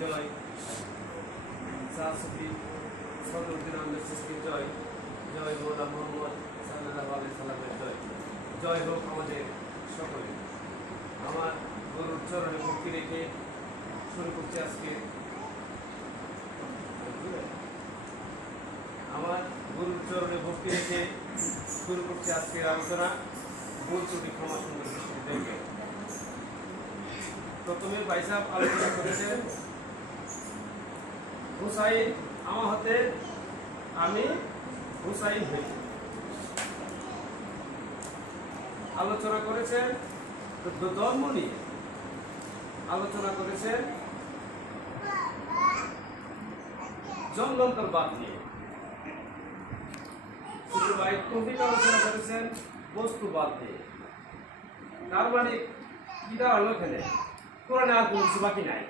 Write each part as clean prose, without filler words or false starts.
জয়, শাহ সুফি সদরুদ্দিন আহমেদ চিশতির জয়, জয় মৌলা মোহাম্মদ সাল্লাল্লাহু আলাইহি সাল্লামের জয়। জয় হোক আমাদের সকলে। আমার গুরুর চরণে ভক্তি রেখে শুরু করছি আজকে। আমার গুরুর চরণে ভক্তি রেখে শুরু করছি আজকের আলোচনা। ভুল ত্রুটি ক্ষমা সুন্দর দৃষ্টিতে দেখবে। প্রথমে ভাই সাহেব আলোচনা করেছেন হুসাইন আমার হাতে, আমি হুসাইন হই। আলোচনা করেছেন ধর্ম নিয়ে, আলোচনা করেছেন জন্মান্তরবাদ নিয়ে, ভাই টপিক আলোচনা করেছেন বস্তুবাদ নিয়ে। তার মানে কি দাঁড়ালো এখানে? কোরআনে আর কোনো কিছু বাকি নাই।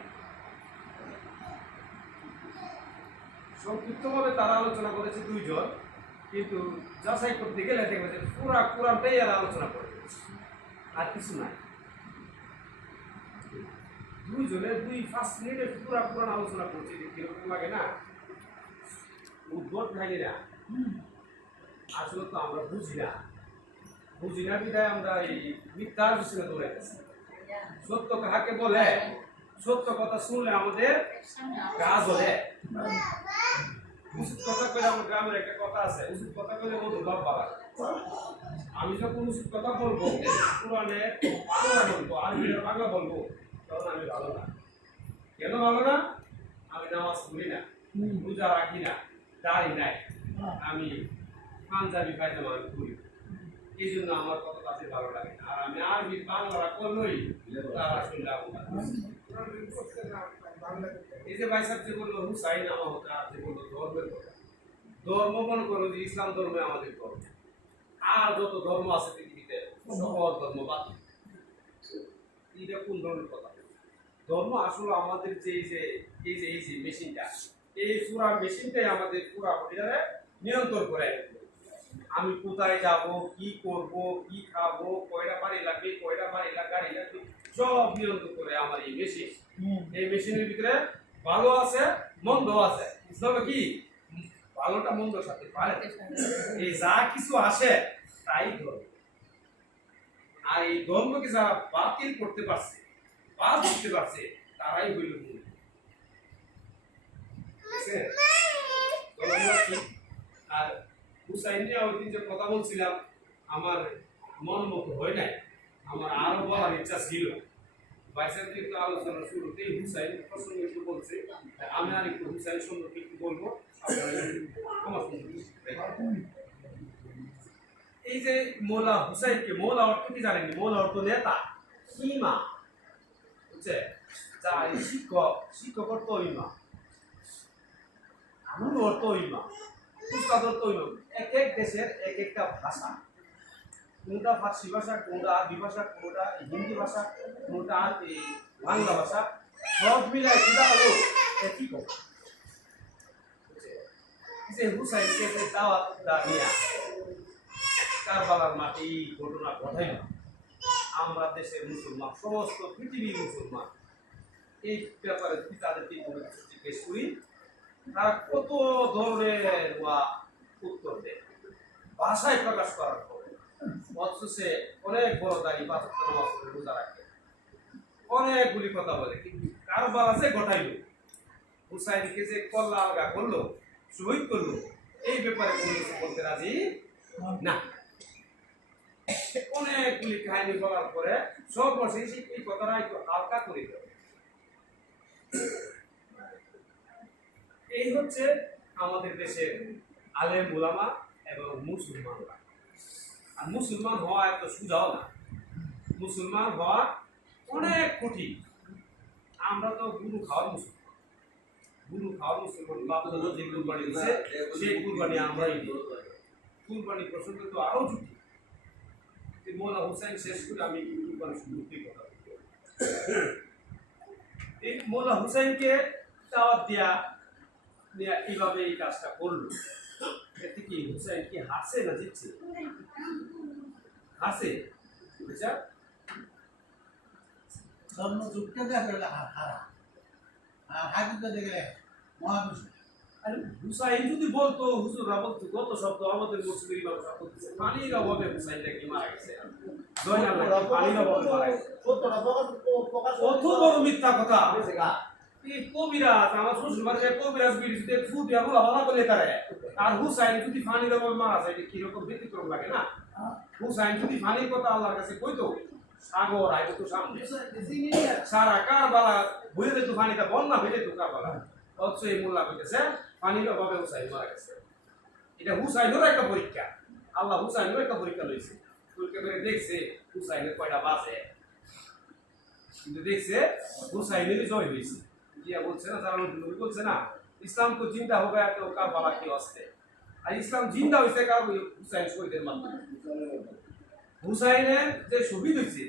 সংক্ষিপ্তভাবে তারা আলোচনা করেছে দুইজন, কিন্তু যাচাই করতে গেলে দেখবে যে পুরা কোরআনটাই আর আলোচনা করে আর কিছু নাই। দুইজনে 2-5 মিনিটে পুরা কোরআন আলোচনা করছে। কিরকম লাগে না? উদ্ভট খাই না। আসলে তো আমরা বুঝি না বিধায় আমরা এই মিথ্যার পিছনে দৌড়াইতেছি। সত্য কাহাকে বলে? সত্য কথা শুনলে আমাদের কাজ হলে। উচিত কথা কইলে আমার গ্রামের একটা কথা আছে, উচিত কথা কইলে মধুর ভাব বাড়ায়। আমি যখন উচিত কথা বলবো, পুরাণে বাংলা বলবো, আরবির বাংলা বলবো, তখন আমি ভালো না। কেন ভালো না? আমি নামাজ পড়ি না, রোজা রাখি না, দাড়ি নাই, আমি পাঞ্জাবি পায়জামা আমি পড়ি। এই জন্য আমার কত কাছে ভালো লাগে না। আর আমি আরবি বাংলা করলোই তারা শুনলে এই যে ভাই সাহেব যে বললো হুসাইন আমার হতে, আর যে বললো ধর্মের কথা, ধর্ম মনে করো যে ইসলাম ধর্মে আমাদের ধর্ম, আর যত ধর্ম আছে পৃথিবীতে সকল ধর্ম বাদ। এটা কোন ধরনের কথা? ধর্ম আসলে আমাদের যে এই যে মেশিনটা, এই পুরা মেশিনটাই আমাদের পুরা পরিবারে নিয়ন্ত্রণ করে। আমি কোথায় যাব, কি করব, কি খাবো, কয়টা বাড়ি লাগবে, কয়টা বাড়ি গাড়ি লাগবে, সব নিয়ন্ত্রণ করে আমার এই মেশিন। এই মেশিনের ভিতরে ভালো আছে, মন্দ আছে। ইসলামে কি ভালোটা মন্দর সাথে পারে, এই যা কিছু আসে তাই ধর্ম। আর এই ধর্মকে যারা বাতিল করতে পারছে, বাদ দিতে পারছে, তারাই হইল মূল। আর হুসাইন নিয়ে ওই দিন যে কথা বলছিলাম, আমার মন মতো হয় নাই। আমার আরো বলার ইচ্ছা ছিল। বাইসার কিন্তু আলোচনা শুরুতেই হুসাইন প্রসঙ্গ একটু বলছে, আমি আর একটু হুসাইন সম্পর্কে একটু বলবো। এই যে মৌলা হুসাইনকে, মৌলা অর্থ কি জানেন? মৌলা অর্থ নেতা, ইমাম, বুঝছে? যা শিক্ষক অর্থ ইমাম, গুরু অর্থ ইমাম, উস্তাদ অর্থ ইমাম। এক এক দেশের এক একটা ভাষা, কোনটা ফার্সি ভাষা, কোনটা আরবি ভাষা, কোনটা হিন্দি ভাষা, কোনটা বাংলা ভাষা, সব মিলাই সেটা হলো একই কথা। যে হুসাইনকে যে দাওয়াত দিয়া কারবালার মাঠে এই ঘটনা ঘটাই না, আমরা দেশের মুসলমান, সমস্ত পৃথিবীর মুসলমান এই ব্যাপারে যদি তাদেরকে কোনো কিছু জিজ্ঞেস করি, তারা কত ধরনের উত্তর দেয় ভাষায় প্রকাশ করার পরে। অথচ সে অনেক বড় দাঁড়িয়ে 5 ওয়াক্ত নামাজ পড়ে রোজা রাখে, অনেকগুলি কথা বলে, কিন্তু কারবালা যে ঘটাইল, হুসাইনকে যে কল্লা আলগা করলো, শহীদ করলো, এই ব্যাপারে কোনো কিছু বলতে রাজি না। অনেকগুলি কাহিনী বলার পরে সব বসে এই কথাটা একটু হালকা করে দেবে। এই হচ্ছে আমাদের দেশের আলেম উলামা এবং মুসলমানরা। আর মুসলমান হওয়া এত সুজাও না, মুসলমান হওয়া অনেক কঠিন। আমরা তো গুরু খাওয়ার মুসলমান, গুরু খাওয়ার মুসলমান। বাপদাদা যে কুরবানি দিচ্ছে সেই কুরবানি আমরাই দিই। কুরবানি প্রসঙ্গ তো আরো জুটি। মৌলা হুসাইন শেষ করে আমি কুরবানি শুরুতেই কথা বলবো। এই মৌলা হুসাইনকে দাওয়াত দিয়া এইভাবে এই কাজটা করলো। এতে কি হুসাইন কি হাসে না জিতছে? হাসে। বুঝা ধর্ম যুগটা দেখা হারা আরে হুসাইন যদি বলতো হুজুররা বলতো কত শব্দ আমাদের মুসলিম ইমাম সাহেব বলতেছে পানির অভাবে হুসাইন নাকি মারা গেছে জয়নাল নাকি পানির অভাবে মারা গেছে কত বড় মিথ্যা কথা এই কবিরাজ আমার শ্বশুর বাড়িতে কবিরাজ বিড়িতে ফুট দিয়ে বলা বলা বলে তারে আর হুসাইন যদি পানির অভাবে মারা যায় এটা কিরকম ব্যতিক্রম লাগে না হুসাইন যদি পানির কথা আল্লাহর কাছে কইতো সাগর আইতো তো সামনে সারা কারবালা বুঝে যেত পানিটা বন্যা হয়ে যেত কারবালা অথচ এই মোল্লা কইতেছে পানির অভাবে হুসাইন মারা গেছে এটা হুসাইনেরও একটা পরীক্ষা আল্লাহ হুসাইনেরও একটা পরীক্ষা লইছে পরীক্ষা করে দেখছে হুসাইনের কয়টা বাজে কিন্তু দেখছে হুসাইনেরই জয় হয়েছে গিয়া বলছে না যারা নবী বলছে না ইসলাম তো জিন্দা হবে তো কারবালা কি আসছে আর ইসলাম জিন্দা হয়েছে কার হুসাইন শহীদের মাধ্যমে হুসাইনের যে শহীদ হয়েছে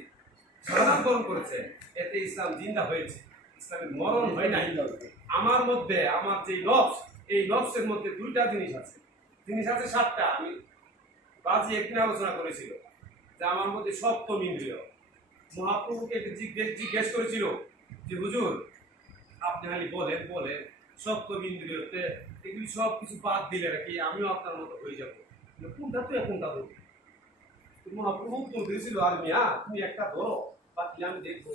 সাধারণ বরণ করেছে এতে ইসলাম জিন্দা হয়েছে ইসলামের মরণ হয় নাই আমার মধ্যে আমার যে নফস এই নফসের মধ্যে দুইটা জিনিস আছে সাতটা আমি বাজি একদিন আলোচনা করেছিল যে আমার মধ্যে সপ্তম ইন্দ্রিয় মহাপ্রভুকে জিজ্ঞেস করেছিল যে হুজুর আপনি খালি বলেন সপ্তম ইন্দ্রিয়তে এগুলি সব কিছু বাদ দিলে নাকি আমিও আপনার মতো হয়ে যাবো কোনটা তুই কোনটা ধরবি মহাপ্রভু উত্তর দিয়েছিল আর মিয়া তুমি একটা ধরো বাকি আমি দেখবো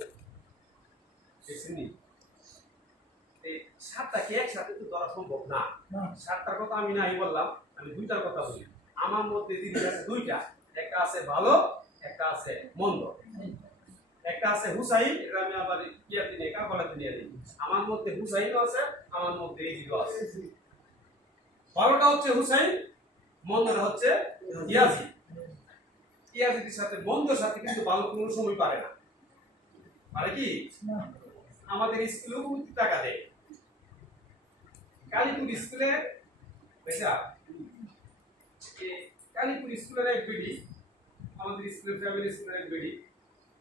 দেখছেনি এই সাতটাকে একসাথে তো ধরা সম্ভব না সাতটার কথা আমি নাই বললাম আমি দুইটার কথা বলি আমার মধ্যে জিনিস আছে দুইটা একটা আছে ভালো একটা আছে মন্দ একটা আছে হুসাইন এটা আমি আবার ইয়াতে নিয়ে কারবালাতে নিয়ে দিই আমার মধ্যে হুসাইনও আছে আমার মধ্যে এই দিকও আছে ভালোটা হচ্ছে হুসাইন মন্দটা হচ্ছে ইয়াজিদ ইয়াজিদের সাথে মন্দর সাথে কিন্তু ভালো কোনো সময় পারে না পারে কি আমাদের স্কুলেও টাকা দেয় কালীপুর স্কুলে বেশা কালীপুর স্কুলের এক বেডি আমাদের স্কুলের ফ্যামিলি স্কুলের এক বেডি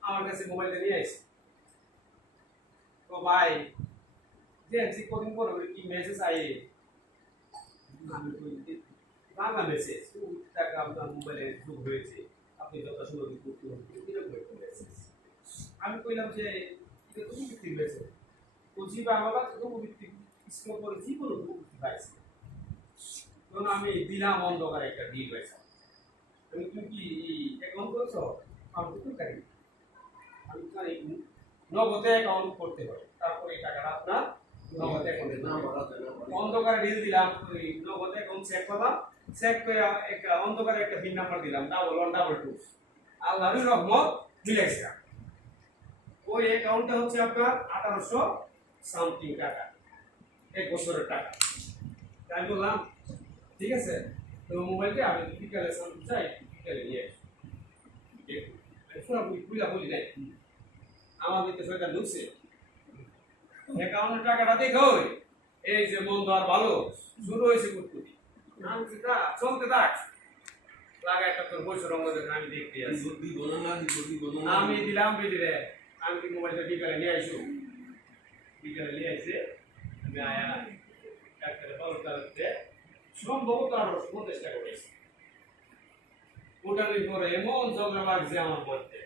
আমার কাছে মোবাইলটা নিয়ে আসছে তো ভাই দেখছি কদিন পরে কি মেসেজ আয়ে আমি বাংলা মেসেজ টাকা আপনার মোবাইলে যোগ হয়েছে আপনি যথাসময় করতে হবে আমি কইলাম যে এটা তুমি ভিত্তিক হয়েছে বুঝি বাংলা তুমি ভিত্তিক স্কুল করে জীবন পাইছি তখন আমি দিলাম অন্ধকার একটা ডিল হয়েছে তুমি কি অ্যাকাউন্ট করছো আমি তো করি আমি জানি নগদে অ্যাকাউন্ট করতে হয় তারপরে এই টাকাটা আপনার নগদে অ্যাকাউন্টে অন্ধকারে ডিল দিলাম ওই নগদে অ্যাকাউন্ট চেক করলাম চেক করে একটা অন্ধকারে একটা পিন নাম্বার দিলাম 1112 আল্লাহর রহমত মিলাইছে ওই অ্যাকাউন্টে হচ্ছে আপনার 1800 সামথিং টাকা এক বছরের টাকা তাই বললাম ঠিক আছে তো মোবাইলটা আমি বিকালে সামথিং চাই বিকালে নিয়ে বলি নাই আমার দিকে সেটা ঢুকছে অ্যাকাউন্টের টাকাটা দেখো এই যে মন্দ আর ভালো শুরু হয়েছে কুটকুটি আমি চলতে থাক লাগা একটা তোর বৈশ রঙ আমি দেখতে আছি আমি দিলাম বেদিরে আমি কি মোবাইলটা বিকালে নিয়ে আইসো বিকালে নিয়ে আইসে আমি আয়া ডাক্তারের পালতে সম্ভবত আরো 50 টাকা করেছি ওটার পরে এমন ঝগড়া লাগছে আমার মধ্যে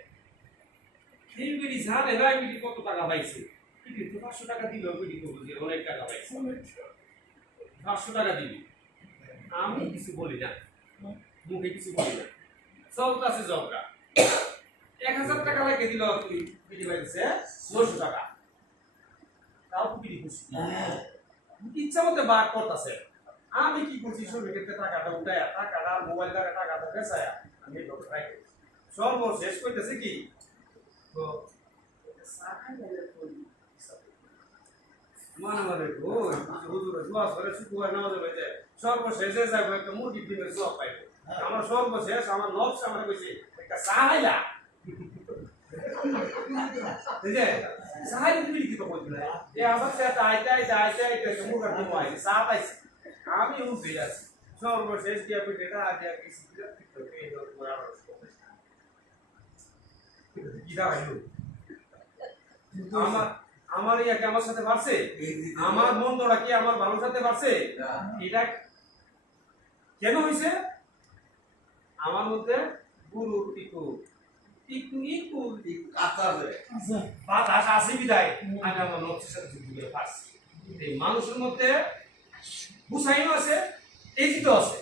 এই বিড়ি জানে না বিড়ি কত টাকা পাইছে বিড়ি তো 500 টাকা দিল বিড়ি তো বুঝি অনেক টাকা পাইছে 500 টাকা দিবি আমি কিছু বলি না মুখে কিছু বলি না চলতেছে ঝগড়া 1000 টাকা লাগে দিল তুই বিড়ি পাইছে 900 টাকা তাও বিড়ি খুশি ইচ্ছা মতো বাদ করতেছে আমি কি করছি সরকারের টাকাটা উঠায়া টাকাটা মোবাইল দ্বারা টাকাটা বেচায়া আমি তো ট্রাই করি সর্বশেষ কইতেছে কি তো মানে হুজুর দোয়া করে শুক্রবার নামাজে বসে সর্বশেষে যাবো একটা মুরগির ডিমের সব পাইবো আমার সর্বশেষ আমার নবস আমার কইছে একটা সাহাইলা বুঝে সাহাইলা তুমি কি তো বলছিলে এ আবার সেটা আইতে মুরগার ডিম আইছে সাহা পাইছে আমি উঠে আছি সর্বশেষ কি আপনি এটা আগে কিছু আমার ইয়াকে আমার সাথে পারছে আমার মন্দটা কি আমার ভালোর সাথে পারছে এটা কেন হয়েছে আমার মধ্যে গুরু বাতাস আছে বিদায় আমি আমার লক্ষ্যের সাথে যুদ্ধ করে পারছি এই মানুষের মধ্যে হুসাইনও আছে, এজিদও আছে।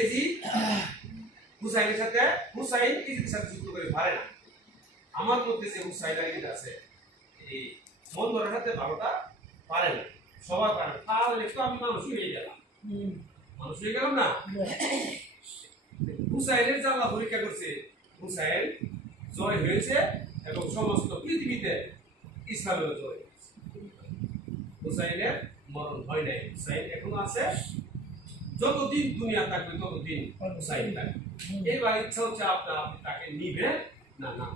এজিদ হুসাইনের সাথে, হুসাইন এজিদের সাথে যুদ্ধ করে পারে না। আমার মধ্যে যে হুসাইন আর এজিদ আছে, এই মন ধরার সাথে ভালোটা পারে না, সবাই পারে না। তাহলে একটু আমি মানুষ হয়ে গেলাম, মানুষ হয়ে গেলাম না। হুসাইনের জাল্লা পরীক্ষা করছে, হুসাইন জয় হয়েছে এবং সমস্ত পৃথিবীতে ইসলামের জয় হয়েছে। হুসাইনের মরণ হয় নাই, হুসাইন এখনো আছে। যতদিন দুনিয়া থাকবে ততদিন হুসাইন থাকবে। এবার ইচ্ছা হচ্ছে আপনি তাকে নিবেন না না।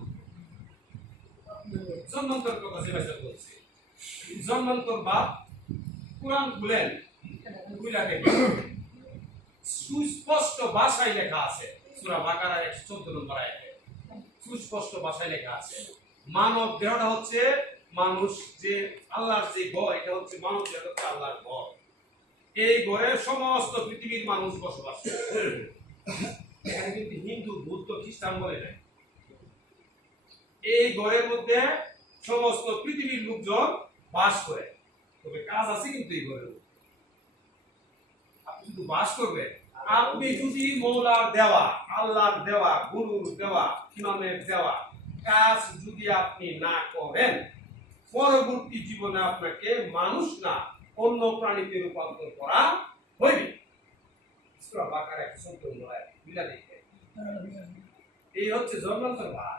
জন্মান্তর কথা যে ভাষা বলছে, জন্মান্তর বাপ কোরআন খুলেন, সুস্পষ্ট ভাষায় লেখা আছে। সূরা বাকারার 114 নম্বর আয়াতে সুস্পষ্ট ভাষায় লেখা আছে, মানব দেহটা হচ্ছে মানুষ যে আল্লাহর যে ঘর, এটা হচ্ছে মানব দেহটা হচ্ছে আল্লাহর ঘর। এই ঘরে সমস্ত পৃথিবীর মানুষ বসবাস করে। এখানে কিন্তু হিন্দু, বৌদ্ধ, খ্রিস্টান বলে নাই। এই ঘরের মধ্যে সমস্ত পৃথিবীর লোকজন বাস করে। তবে কাজ আছে কিন্তু এই ঘরের মধ্যে। আপনি শুধু বাস করবেন। আপনি যদি মৌলার দেওয়া, আল্লাহর দেওয়া, গুরুর দেওয়া, ইমামের দেওয়া কাজ যদি আপনি না করেন, পরবর্তী জীবনে আপনাকে মানুষ না অন্য প্রাণীতে রূপান্তর করা হইবে। সূরা বাকারা 114 নম্বর আয়াত মিলা দেখে। এই হচ্ছে জন্মান্তর ভাব।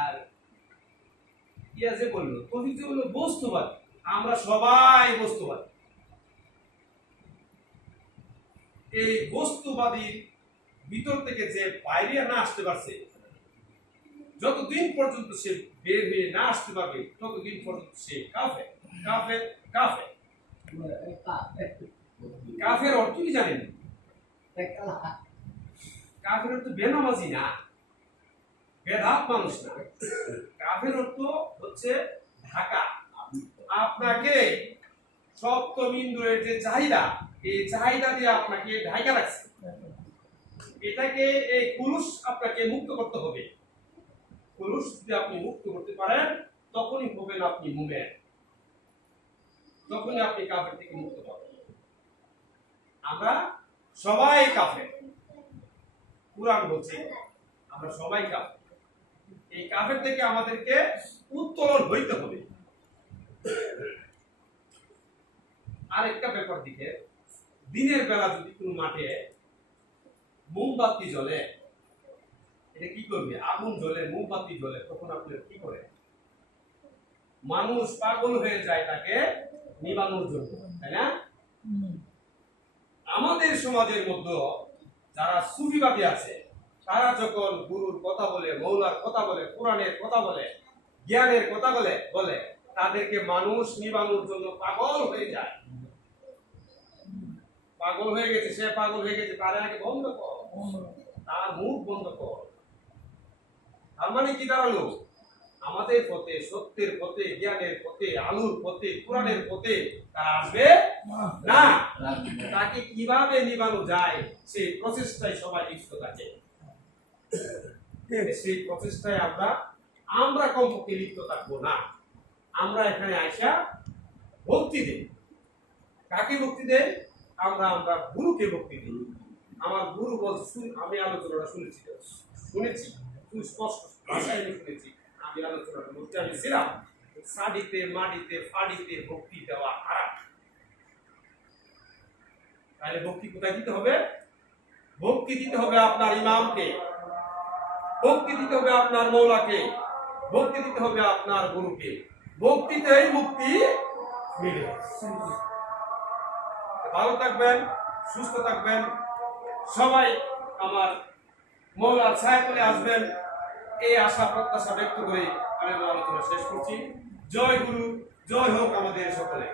আর ইয়া যে বললো, তৌহিদ যে বললো বস্তুবাদ, আমরা সবাই বস্তুবাদ। এই বস্তুবাদীর ভিতর থেকে যে বাইরে না আসতে পারছে, যতদিন পর্যন্ত সে বের হয়ে না আসতে পারবে ততদিন পর্যন্ত সে কাফের। কাফের কাফের কাফের অর্থ কি জানেন? কাফের অর্থ বেনামাজি না, বেদাত মানুষ না। কাফের অর্থ হচ্ছে ঢাকা। আপনাকে সপ্তম ইন্দ্রিয়ের যে চাহিদা, এই চাহিদা দিয়ে আপনাকে ঢাকা রাখছে। এটাকে এই পুরুষ আপনাকে মুক্ত করতে হবে। পুরুষ যদি আপনি মুক্ত করতে পারেন, তখনই হবেন আপনি মুমিন, তখনই আপনি কাফের থেকে মুক্ত পাবেন। আমরা সবাই কাফের, কুরআন বলছে আমরা সবাই কাফের। এই কাফের থেকে আমাদেরকে উত্তরণ হইতে হবে। আরেকটা ব্যাপার দিকে, দিনের বেলা যদি কোনো মাঠে মোমবাতি জ্বলে, এটা কি করবে? আগুন জ্বলে, মোমবাতি জ্বলে, তখন আপনি কি করে? মানুষ পাগল হয়ে যায় তাকে নিবানোর জন্য, তাই না? আমাদের সমাজের মধ্যে যারা সুফিবাদী আছে, তারা যখন গুরুর কথা বলে, মৌলার কথা বলে, কোরআনের কথা বলে, জ্ঞানের কথা বলে তাদেরকে মানুষ নিবানোর জন্য পাগল হয়ে যায়। পাগল হয়ে গেছে, সে পাগল হয়ে গেছে, তার আগে বন্ধ কর, তার মুখ বন্ধ কর। তার মানে কি দাঁড়ালো? আমাদের পথে, সত্যের পথে, জ্ঞানের পথে, আলোর পথে, কোরআনের পথে তারা আসবে না। তাকে কিভাবে নিবানো যায় সেই প্রচেষ্টায় সবাই লিপ্ত থাকে। সেই প্রচেষ্টায় আমরা কমপক্ষে লিপ্ত থাকবো না। আমরা এখানে আইসা ভক্তি দিই। কাকে ভক্তি দেয়? আমরা গুরুকে ভক্তি দিই। আমার গুরু বলছে, আমি আলোচনাটা শুনেছি সুস্পষ্ট ভাষায় শুনেছি। আমি আলোচনাটা বলতে আমি ছিলাম, সাডিতে মাটিতে ফাডিতে ভক্তি দেওয়া হারাম। তাহলে ভক্তি কোথায় দিতে হবে? ভক্তি দিতে হবে আপনার ইমামকে, ভক্তি দিতে হবে আপনার মৌলাকে, ভক্তি দিতে হবে আপনার গুরুকে। ভক্তিতেই মুক্তি মিলে। ভালো থাকবেন, সুস্থ থাকবেন, সবাই আমার মৌলার ছায়াতলে আসবেন, এই আশা প্রত্যাশা ব্যক্ত করে আমি আমার আলোচনা শেষ করছি। জয় গুরু, জয় হোক আমাদের সকলে।